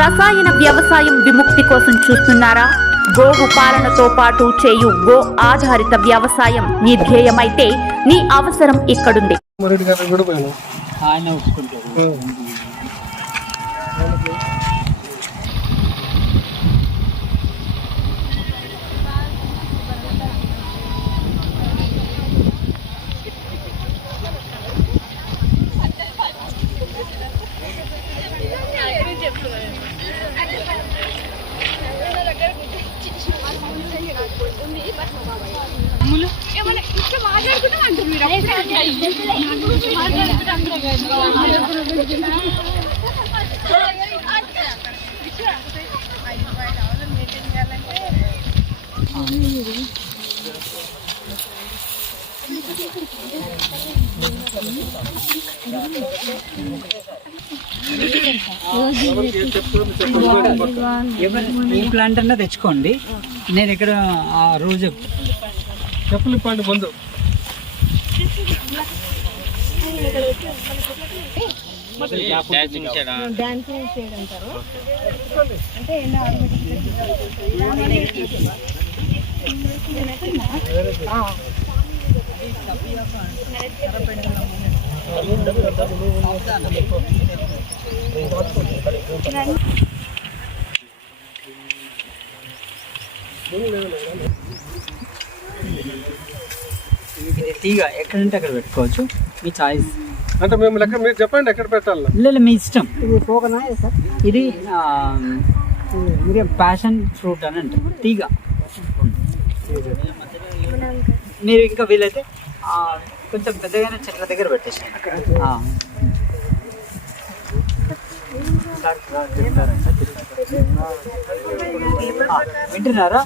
రసాయన వ్యవసాయం విముక్తి కోసం చూస్తున్నారా? గోవు పాలనతో పాటు చేయు గో ఆధారిత వ్యవసాయం నీ ధ్యేయమైతే నీ అవసరం ఇక్కడుంది. ఏ ప్లాంట్ అన్నా తెచ్చుకోండి. నేను ఇక్కడ ఆ రోజు చెప్పులు పండు ముందు ఇది తీగ ఎక్కడంటే అక్కడ పెట్టుకోవచ్చు, మీ చాయిస్. అంటే మేము లెక్క మీరు చెప్పండి ఎక్కడ పెట్టాలి. లేదు మీ ఇష్టం. ఇది ప్యాషన్ ఫ్రూట్ అని అంటారు, తీగ. మీరు ఇంకా వీలైతే కొంచెం పెద్దగానే చెట్ల దగ్గర పెట్టేసాను. వింటున్నారా?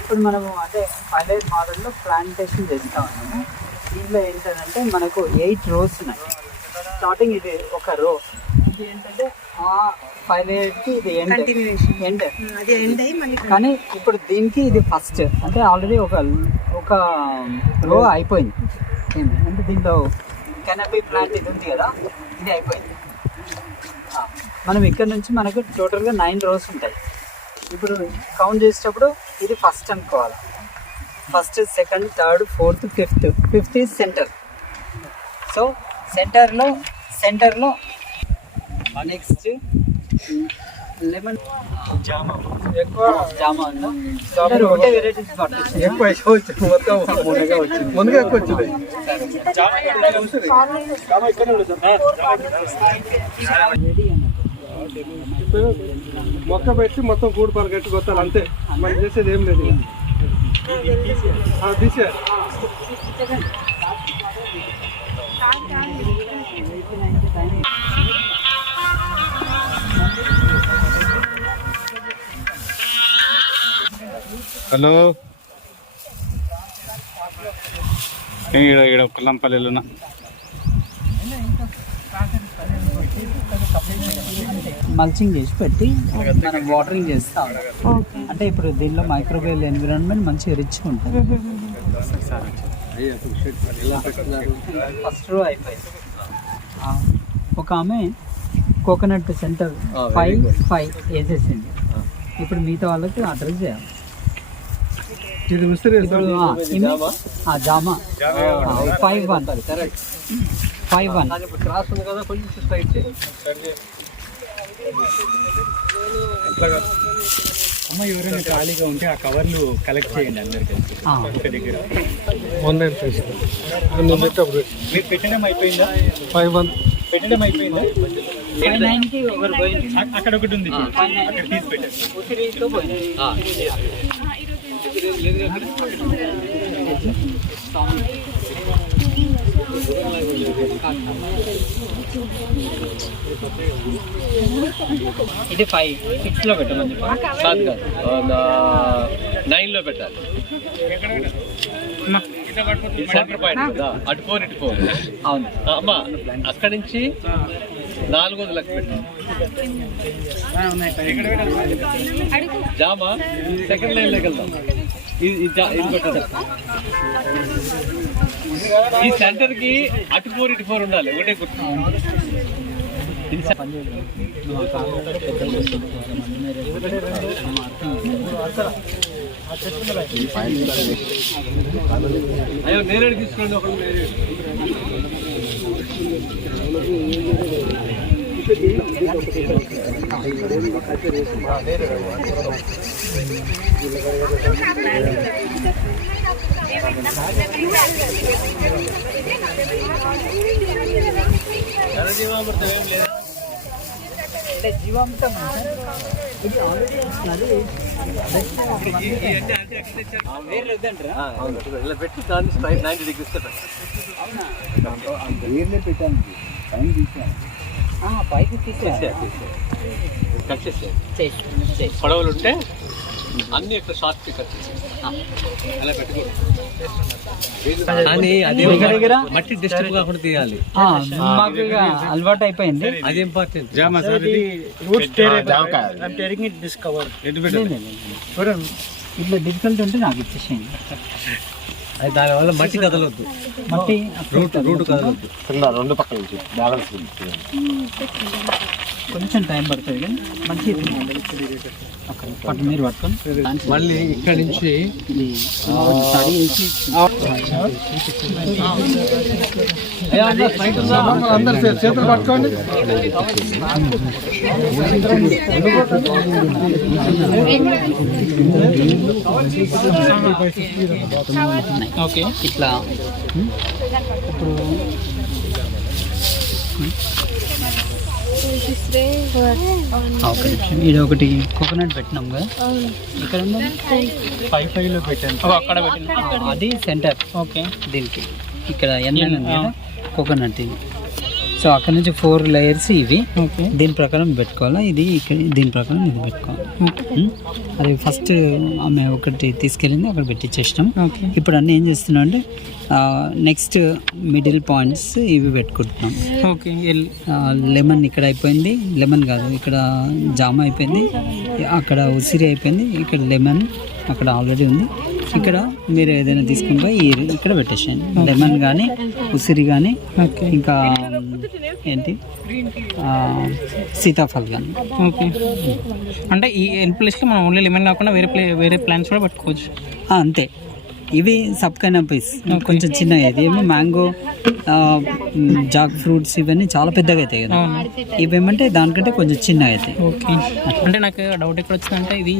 ఇప్పుడు మనము అంటే 5 మోడల్లో ప్లాంటేషన్ చేస్తా ఉన్నాము. దీంట్లో ఏంటంటే మనకు 8 rows ఉన్నాయి. స్టార్టింగ్ ఇది ఒక రో, ఇది ఏంటంటే 5 ఇది ఎండ్. కానీ ఇప్పుడు దీనికి ఇది ఫస్ట్, అంటే ఆల్రెడీ ఒక రో అయిపోయింది. అంటే దీంట్లో కెనపీ ప్లాంట్ ఇది ఉంది కదా, ఇది అయిపోయింది. మనం ఇక్కడ నుంచి మనకు టోటల్గా 9 rows ఉంటాయి. ఇప్పుడు కౌంట్ చేసేటప్పుడు ఇది ఫస్ట్ అనుకోవాలి. First, second, third, fourth, fifth is centre. So సెంటర్లో నెక్స్ట్ లెమన్ జామ ఉందా? ఒకటే వెరైటీస్ ఎక్కువ మొత్తం ముందుగా ఎక్కువ వచ్చింది. మొక్క పెట్టి మొత్తం కూడు పాలు కట్టి కొత్తాలి అంతే, మనం చేసేది ఏం లేదు. తీసే హలో, ఇక్కడ కుల్లంపల్లిలోనా? మల్చింగ్ చేసి పెట్టి మనం వాటరింగ్ చేస్తాం. అంటే ఇప్పుడు దీనిలో మైక్రోవేవ్ ఎన్విరాన్మెంట్ మంచిగా రిచ్గా ఉంటుంది. ఫస్ట్ రో అయిపోయింది. ఒక ఆమె కోకోనట్ సెంటర్ 5 వేసేసింది. ఇప్పుడు మిగతా వాళ్ళకి అడ్రస్ చేయాలి. జామా 5-1 క్రాస్ ఉంది కదా, కొంచెం స్ట్రైట్ చేయి. అమ్మ ఎవరైనా ఖాళీగా ఉంటే ఆ కవర్లు కలెక్ట్ చేయండి అందరికీ ఒక దగ్గర. ఆన్లైన్ చేస్తాను. మీరు పెట్టడం అయిపోయిందా? 5-1 పెట్టడం అయిపోయిందా? 5-9కి ఒకరు పోయింది. అక్కడ ఒకటి ఉంది, అక్కడ తీసి పెట్టండి. ఇది 5-6లో పెట్టమని కాదు 9లో పెట్టాలి. సెంటర్ పాయింట్ కదా, అటుపోని ఇటుపోని. అవును అమ్మా, అక్కడి నుంచి 400 పెట్టాలి. జామా సెకండ్ లైన్లోకి వెళ్దాం. ఈ సెంటర్ కి అటు 4 ఇటు 4 ఉండాలి, ఒకటే గుర్తు. అయ్యో నేరేడు తీసుకోండి ఒకళ్ళు నేరేడు. జీవామృతం ఏం లేదు. అంటే జీవామృతం ఇది ఆల్రెడీ ఇలా పెట్టి దాన్ని 90 degrees పెట్టాలి. పైకి తీసేయాలి. కట్ చేసేయాలి. పొడవలు ఉంటే అన్ని ఇట్లా షార్ట్ కట్ చేసేయాలి. అలా పెట్టుకోండి. దగ్గర మట్టి డిస్టర్బ్ కాకుండా తీయాలి. మాకు ఇక అలవాటు అయిపోయింది. అది ఇంపార్టెంట్. ఇట్లా డిఫికల్ట్ ఉంటే నాకు ఇచ్చేసేయండి. అది దానివల్ల మట్టి కదలొద్దు. మట్టి రూట్ కదలొద్దు. రెండు పక్కల నుంచి బ్యాలెన్స్ కొంచెం టైం పడుతుంది కానీ మంచిగా పట్టు మీరు పట్టుకొని మళ్ళీ ఇక్కడ నుంచి ఇది స్టడీ చేసి అందరు చేతులు పట్టుకోండి. ఓకే ఇట్లా ఇప్పుడు ఇది ఒకటి కోకోనట్ పెట్టినాం కదా, ఇక్కడ 5 పెట్టాను అక్కడ పెట్టిన అది సెంటర్. ఓకే దీనికి ఇక్కడ ఎన్న కోకోనట్ ఇది. సో అక్కడ నుంచి 4 layers ఇవి. ఓకే దీని ప్రకారం పెట్టుకోవాలా. ఇది ఇక్కడ దీని ప్రకారం ఇది పెట్టుకోవాలి. అది ఫస్ట్ ఆమె ఒకటి తీసుకెళ్ళింది అక్కడ పెట్టించేసినాం. ఇప్పుడు అన్నీ ఏం చేస్తున్నాం అంటే నెక్స్ట్ మిడిల్ పాయింట్స్ ఇవి పెట్టుకుంటున్నాం. ఓకే లెమన్ ఇక్కడ అయిపోయింది. లెమన్ కాదు, ఇక్కడ జామ అయిపోయింది, అక్కడ ఉసిరి అయిపోయింది, ఇక్కడ లెమన్ అక్కడ ఆల్రెడీ ఉంది. ఇక్కడ మీరు ఏదైనా తీసుకుంటే ఇక్కడ పెట్టేసేయండి. లెమన్ కానీ ఉసిరి కానీ ఇంకా ఏంటి సీతాఫల్ కానీ. ఓకే అంటే ఈ ప్లేస్లో మనం ఓన్లీ లెమన్ కాకుండా వేరే ప్లాంట్స్ కూడా పెట్టుకోవచ్చు. అంతే. ఇవి సబ్ కైనపీస్ కొంచెం చిన్నగా. ఇది ఏమో మ్యాంగో, జాక్ ఫ్రూట్స్ ఇవన్నీ చాలా పెద్దగా అవుతాయి కదా. ఇవేమంటే దానికంటే కొంచెం చిన్నగా అవుతాయి. ఓకే అంటే నాకు డౌట్ ఎక్కడ వచ్చిందంటే ఇది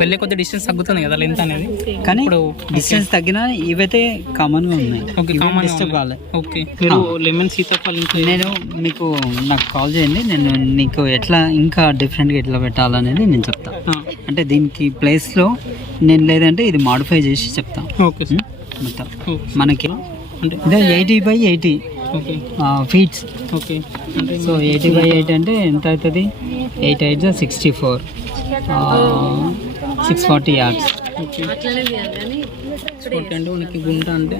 వెళ్ళే కొద్ది డిస్టెన్స్ తగ్గుతుంది కదా లెంత్ అనేది. కానీ ఇప్పుడు డిస్టెన్స్ తగ్గినా ఇవైతే కామన్గా ఉన్నాయి. ఓకే కామన్ డిస్టర్బ్ కావాలి. ఓకే మీరు లెమన్ సీతాఫల్ నేను మీకు నాకు కాల్ చేయండి, నేను నీకు ఎట్లా ఇంకా డిఫరెంట్గా ఎట్లా పెట్టాలనేది నేను చెప్తాను. అంటే దీనికి ప్లేస్లో నేను లేదంటే ఇది మాడిఫై చేసి చెప్తాను. ఓకే మొత్తం మనకి అంటే ఇదే 80x80 okay feets. Okay so 80x80 అంటే ఎంత అవుతుంది? 8 8 64, 640 yards. అంటే మనకి గుంట అంటే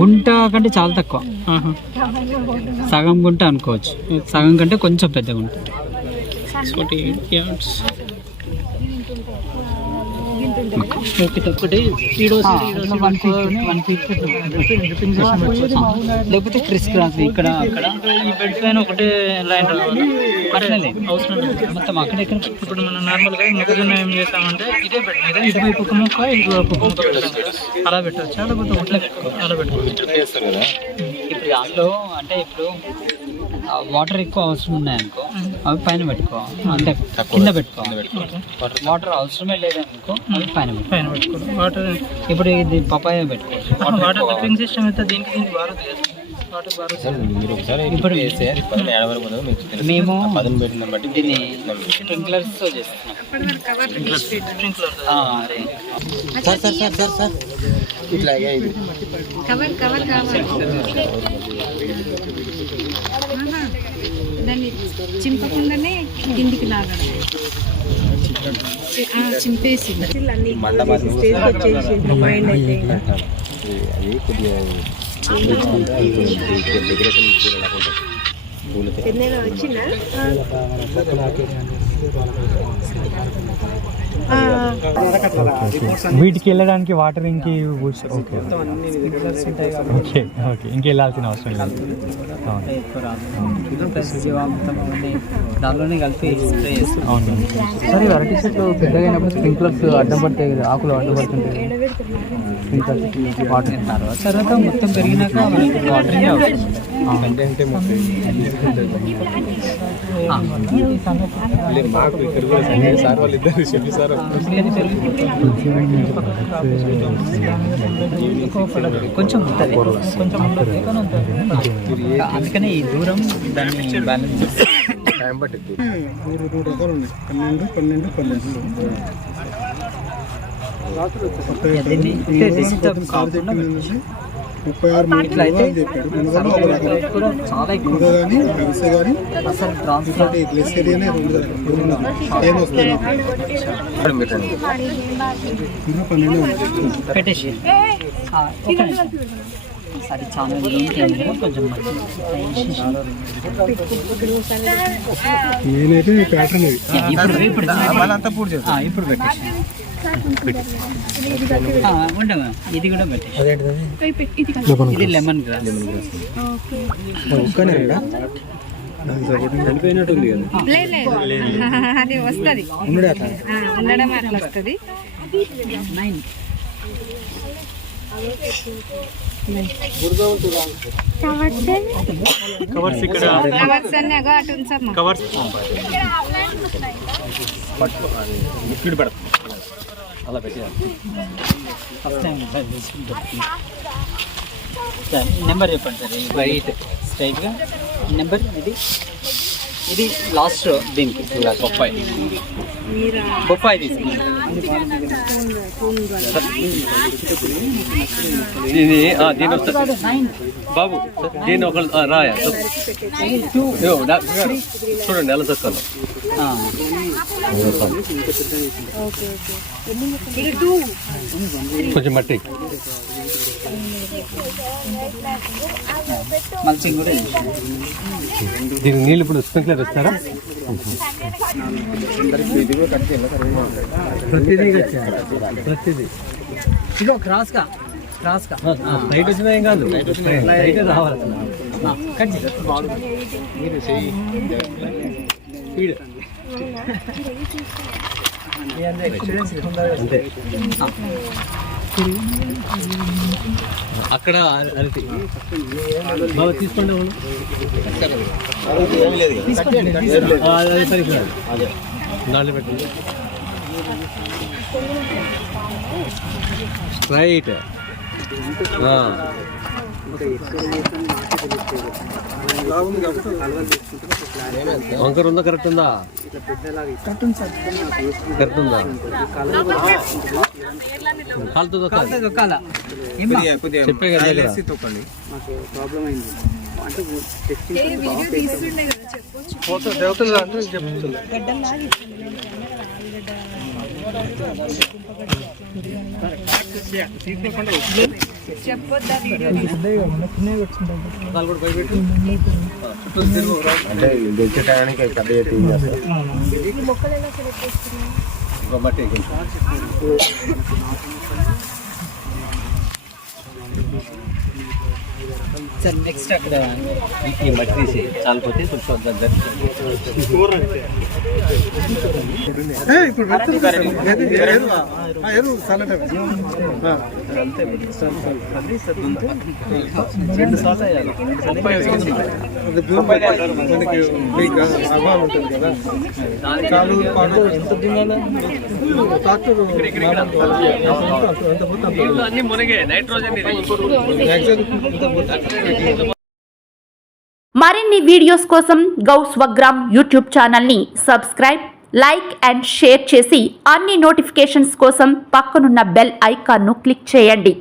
గుంట కంటే చాలా తక్కువ, సగం గుంట అనుకోవచ్చు. సగం కంటే కొంచెం పెద్ద గుంట. 48 yards. ఓకే ఒకటి లేకపోతే క్రిస్ క్రాస్ ఇక్కడ అక్కడ ఈ బెడ్ పైన ఒకటే లైన్ అవసరం లేదు. మొత్తం అక్కడెక్కడ. ఇప్పుడు మనం నార్మల్గా మొక్కజొన్న ఏం చేస్తామంటే ఇదే బెడ్ మీద ఇటువైపు ఒక మొక్క ఇటువైపు ఒక మొక్క పెట్టాలి. అలా పెట్టచ్చు, లేకపోతే ఒకటే అలా పెట్టుకోవచ్చు. ఇప్పుడు దాంట్లో అంటే ఇప్పుడు వాటర్ ఎక్కువ అవసరం ఉన్నాయనుకో అవి పైన పెట్టుకో, అంటే కింద పెట్టుకోవాలి. వాటర్ అవసరమే లేదనుకో అవి పైన పెట్టుకోవడం. వాటర్ ఇప్పుడు ఇది పపాయ పెట్టుకోవచ్చు. వాటర్ డ్రిప్పింగ్ సిస్టమ్ అయితే దీనికి బాగా ఇప్పుడు మేము దీన్ని స్ప్రింక్లర్స్తో చేస్తున్నాం. సార్ ఇట్లాగే ఇది కవర్ కావాలి. దాన్ని చింపకుండానే కిందికి లాగడం. చింపేసి డెకరేషన్ వీటికి వెళ్ళడానికి వాటరింగ్ కి ఓకే ఓకే ఓకే ఇంక వెళ్ళాల్సిన అవసరం లేదు. దానిలోనే కలిపి స్ప్రే చేస్తాం. అవును. సరే అరటి చెట్లు పెద్దగా అయినప్పుడు స్ప్రింక్లర్స్ అడ్డం పడతాయి కదా, ఆకులు అడ్డం పడుతుంటాయి. స్ప్రింక్లర్స్ వాటర్ తర్వాత మొత్తం పెరిగినాక మనకి వాటరింగ్ మాకు ఇక్కడ కూడా సార్ వాళ్ళు ఇద్దరు చెప్పి సార్ కొంచెం ఉంటుంది, కొంచెం ఉంటుంది కానీ ఉంటుంది. అందుకనే ఈ దూరం దాన్ని బ్యాలెన్స్ టైం పట్టింది. 3 రకాలు ఉన్నాయి, 12 ఇట్లా అయితే చాలా ఎక్కువ అసలు ట్రాన్స్ఫర్ పెట్టేసి అది చాలా కొంచెం నేనైతే ప్యాటర్న్ ఇప్పుడు పెట్టేసి ఉండమా ఇది కూడా పెట్టేసి ఇది లెమన్ గ్రాస్ చనిపోయినట్టుంది కదా. అది వస్తుంది ఉండడం అట్లా వస్తుంది. కవర్స్ ఇక్కడ కవర్స్ లిక్విడ్ పెడతాం అలా పెట్టేయాలి. నెంబర్ చెప్పండి సార్. రైట్ స్ట్రైట్గా నెంబర్ ఇది లాస్ట్ దీనికి బొప్పాయి తీసుకున్నాం. దీని వస్తుంది బాబు, దీన్ని ఒక రాయ చూడండి ఎలా చక్కలు కొంచెం మట్టి మల్చింగ్ కూడా దీనికి నీళ్ళు ఇప్పుడు స్ప్రింక్లర్ ఇస్తారా? ప్రతిదీ ఇదో క్రాస్గా లైట్ వచ్చినా ఏం కాదు, లైట్ రావాలి. కట్ అంతే. అక్కడ అరటి బాగా తీసుకోండి. నాలుగు పెట్టండి స్ట్రైట్. వంకర్ ఉందా? కరెక్ట్ ఉందా? కరెక్ట్ ఉందా? కాలుతో దొక్కాలా చెప్పే కదా దగ్గర. దేవతలు అంటే చెప్తున్నా అంటే తెచ్చే టయానికి సార్ నెక్స్ట్ అక్కడ ఈ మట్టి తీసి చాలిపోతే ఉంటుంది కదా. చాలు అన్ని మునిగే నైట్రోజన్ మరిన్ని వీడియోస్ కోసం గౌ స్వగ్రామ్ యూట్యూబ్ ఛానల్ని సబ్స్క్రైబ్, లైక్ అండ్ షేర్ చేసి అన్ని నోటిఫికేషన్స్ కోసం పక్కనున్న బెల్ ఐకాన్ను క్లిక్ చేయండి.